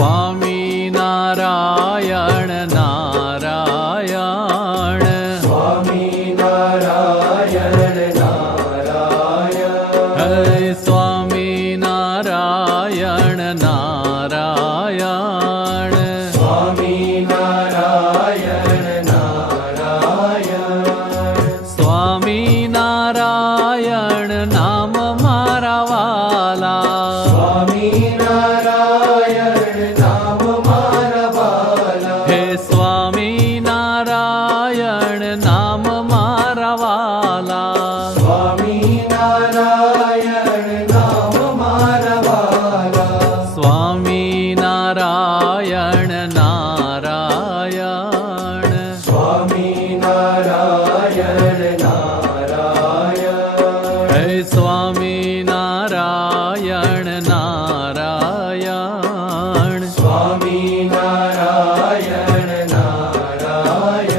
स्वामी नारायण नारायण स्वामी नारायण नारायण हरे स्वामी नारायण नारायण स्वामी नारायण नारायण स्वामी नारायण नाम मारा वाला स्वामी नारायण नाम मारा वाला हे स्वामी नारायण नाम मारा वाला स्वामी नारायण नाम मारा वाला स्वामी नारायण नारायण स्वामी नारायण नारायण हे स्वामी नारायण नारायण स्वामी नारायण नारायण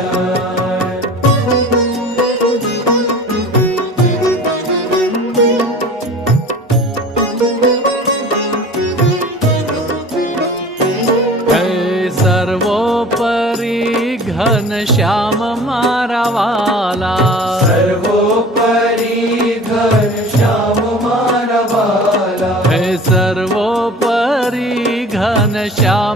हे सर्वोपरि घन श्याम मारा वाला सर्वोपरि घन श्याम मारा वाला हे सर्वोपरि घन श्याम